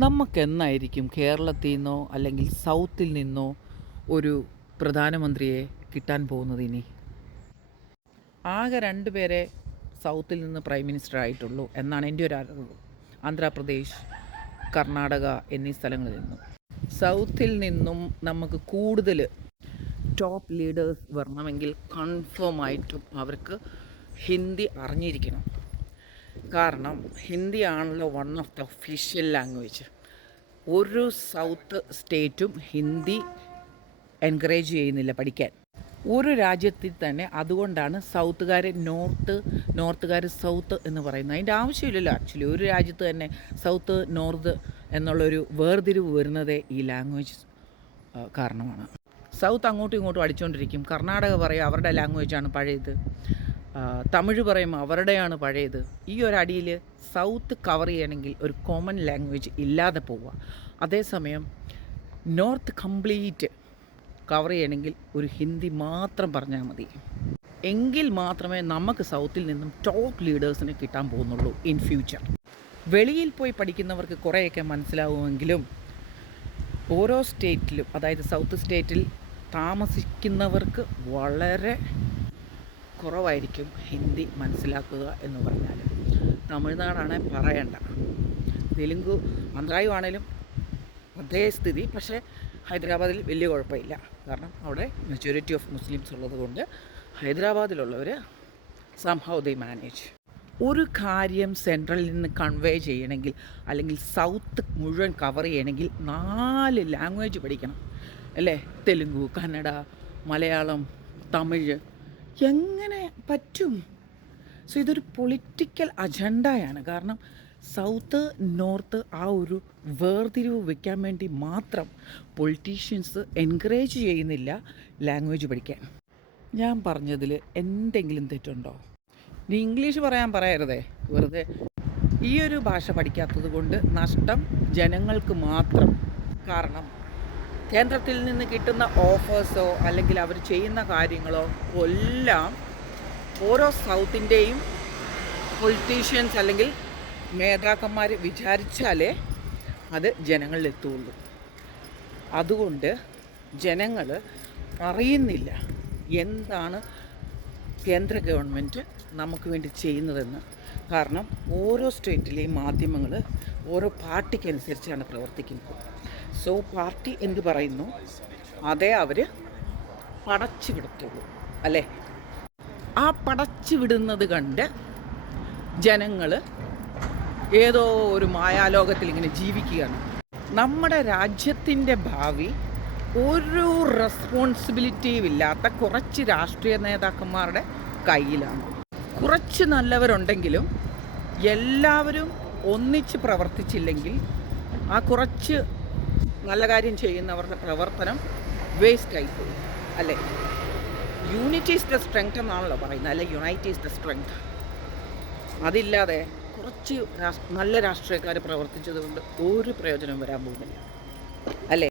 നമുക്കെന്നായിരിക്കും കേരളത്തിൽ നിന്നോ അല്ലെങ്കിൽ സൗത്തിൽ നിന്നോ ഒരു പ്രധാനമന്ത്രിയെ കിട്ടാൻ പോകുന്നത് ഇനി? ആകെ 2 പേരെ സൗത്തിൽ നിന്ന് പ്രൈം മിനിസ്റ്റർ ആയിട്ടുള്ളൂ എന്നാണ് എൻ്റെ ഒരു അറിവ്. ആന്ധ്രാപ്രദേശ്, കർണാടക എന്നീ സ്ഥലങ്ങളിൽ നിന്നും. സൗത്തിൽ നിന്നും നമുക്ക് കൂടുതൽ ടോപ്പ് ലീഡേഴ്സ് വരണമെങ്കിൽ കൺഫേം ആയിട്ടും അവർക്ക് ഹിന്ദി അറിഞ്ഞിരിക്കണം. കാരണം ഹിന്ദിയാണല്ലോ one of the official language. ഒരു സൗത്ത് സ്റ്റേറ്റും ഹിന്ദി എൻകറേജ് ചെയ്യുന്നില്ല പഠിക്കാൻ. ഒരു രാജ്യത്തിൽ തന്നെ. അതുകൊണ്ടാണ് സൗത്തുകാരെ നോർത്തുകാർ സൗത്ത് എന്ന് പറയുന്നത്. അതിൻ്റെ ആവശ്യമില്ലല്ലോ ആക്ച്വലി. ഒരു രാജ്യത്ത് തന്നെ സൗത്ത് നോർത്ത് എന്നുള്ളൊരു വേർതിരിവ് വരുന്നതേ ഈ ലാംഗ്വേജ് കാരണമാണ്. സൗത്ത് അങ്ങോട്ടും ഇങ്ങോട്ടും അടിച്ചുകൊണ്ടിരിക്കും. കർണാടക പറയും അവരുടെ ലാംഗ്വേജാണ് പഴയത്, തമിഴ് പറയും അവരുടെയാണ് പഴയത്. ഈ ഒരു അടിയിൽ സൗത്ത് കവർ ചെയ്യണമെങ്കിൽ ഒരു കോമൺ ലാംഗ്വേജ് ഇല്ലാതെ പോവുക. അതേസമയം നോർത്ത് കംപ്ലീറ്റ് കവർ ചെയ്യണമെങ്കിൽ ഒരു ഹിന്ദി മാത്രം പറഞ്ഞാൽ മതി. എങ്കിൽ മാത്രമേ നമുക്ക് സൗത്തിൽ നിന്നും ടോപ്പ് ലീഡേഴ്സിന് കിട്ടാൻ പോകുന്നുള്ളൂ ഇൻ ഫ്യൂച്ചർ. വെളിയിൽ പോയി പഠിക്കുന്നവർക്ക് കുറേയൊക്കെ മനസ്സിലാവുമെങ്കിലും ഓരോ സ്റ്റേറ്റിലും, അതായത് സൗത്ത് സ്റ്റേറ്റിൽ താമസിക്കുന്നവർക്ക് വളരെ കുറവായിരിക്കും ഹിന്ദി മനസ്സിലാക്കുക എന്ന് പറഞ്ഞാൽ. തമിഴ്നാടാണെങ്കിൽ പറയണ്ട, തെലുങ്ക് ആന്ധ്രായും ആണേലും അതേ സ്ഥിതി. പക്ഷേ ഹൈദരാബാദിൽ വലിയ കുഴപ്പമില്ല. കാരണം അവിടെ മെജോറിറ്റി ഓഫ് മുസ്ലിംസ് ഉള്ളത് കൊണ്ട് ഹൈദരാബാദിലുള്ളവർ സംഹൗ ദേ മാനേജ്. ഒരു കാര്യം സെൻട്രലിൽ നിന്ന് കൺവേ ചെയ്യണമെങ്കിൽ അല്ലെങ്കിൽ സൗത്ത് മുഴുവൻ കവർ ചെയ്യണമെങ്കിൽ 4 ലാംഗ്വേജ് പഠിക്കണം അല്ലേ? തെലുങ്ക്, കന്നഡ, മലയാളം, തമിഴ്. എങ്ങനെ പറ്റും? സോ ഇതൊരു പൊളിറ്റിക്കൽ അജണ്ടയാണ്. കാരണം സൗത്ത് നോർത്ത് ആ ഒരു വേർതിരിവ് വയ്ക്കാൻ വേണ്ടി മാത്രം പൊളിറ്റീഷ്യൻസ് എൻകറേജ് ചെയ്യുന്നില്ല ലാംഗ്വേജ് പഠിക്കാൻ. ഞാൻ പറഞ്ഞതിൽ എന്തെങ്കിലും തെറ്റുണ്ടോ? നീ ഇംഗ്ലീഷ് പറയരുതേ വെറുതെ. ഈ ഒരു ഭാഷ പഠിക്കാത്തത് കൊണ്ട് നഷ്ടം ജനങ്ങൾക്ക് മാത്രം. കാരണം കേന്ദ്രത്തിൽ നിന്ന് കിട്ടുന്ന ഓഫേഴ്സോ അല്ലെങ്കിൽ അവർ ചെയ്യുന്ന കാര്യങ്ങളോ എല്ലാം ഓരോ സൗത്തിൻ്റെയും പൊളിറ്റീഷ്യൻസ് അല്ലെങ്കിൽ നേതാക്കന്മാർ വിചാരിച്ചാലേ അത് ജനങ്ങളിലെത്തുള്ളൂ. അതുകൊണ്ട് ജനങ്ങൾ അറിയുന്നില്ല എന്താണ് കേന്ദ്ര ഗവൺമെൻറ് നമുക്ക് വേണ്ടി ചെയ്യുന്നതെന്ന്. കാരണം ഓരോ സ്റ്റേറ്റിലെയും മാധ്യമങ്ങൾ ഓരോ പാർട്ടിക്കനുസരിച്ചാണ് പ്രവർത്തിക്കുന്നത്. സോ പാർട്ടി എന്ത് പറയുന്നു അതേ അവർ പടച്ചു വിടത്തുള്ളൂ അല്ലേ? ആ പടച്ചു വിടുന്നത് കണ്ട് ജനങ്ങൾ ഏതോ ഒരു മായാലോകത്തിൽ ഇങ്ങനെ ജീവിക്കുകയാണ്. നമ്മുടെ രാജ്യത്തിൻ്റെ ഭാവി ഒരു റെസ്പോൺസിബിലിറ്റിയും ഇല്ലാത്ത കുറച്ച് രാഷ്ട്രീയ നേതാക്കന്മാരുടെ കയ്യിലാണ്. കുറച്ച് നല്ലവരുണ്ടെങ്കിലും എല്ലാവരും ഒന്നിച്ച് പ്രവർത്തിച്ചില്ലെങ്കിൽ ആ കുറച്ച് നല്ല കാര്യം ചെയ്യുന്നവരുടെ പ്രവർത്തനം വേസ്റ്റ് ആയിപ്പോയി അല്ലേ? യൂണിറ്റി ഈസ് ദ സ്ട്രെങ്ത് എന്നാണല്ലോ പറയുന്നത്, അല്ലെ? Unite is the strength. അതില്ലാതെ കുറച്ച് നല്ല രാഷ്ട്രീയക്കാർ പ്രവർത്തിച്ചതുകൊണ്ട് ഒരു പ്രയോജനം വരാൻ പോകുന്നില്ല അല്ലേ?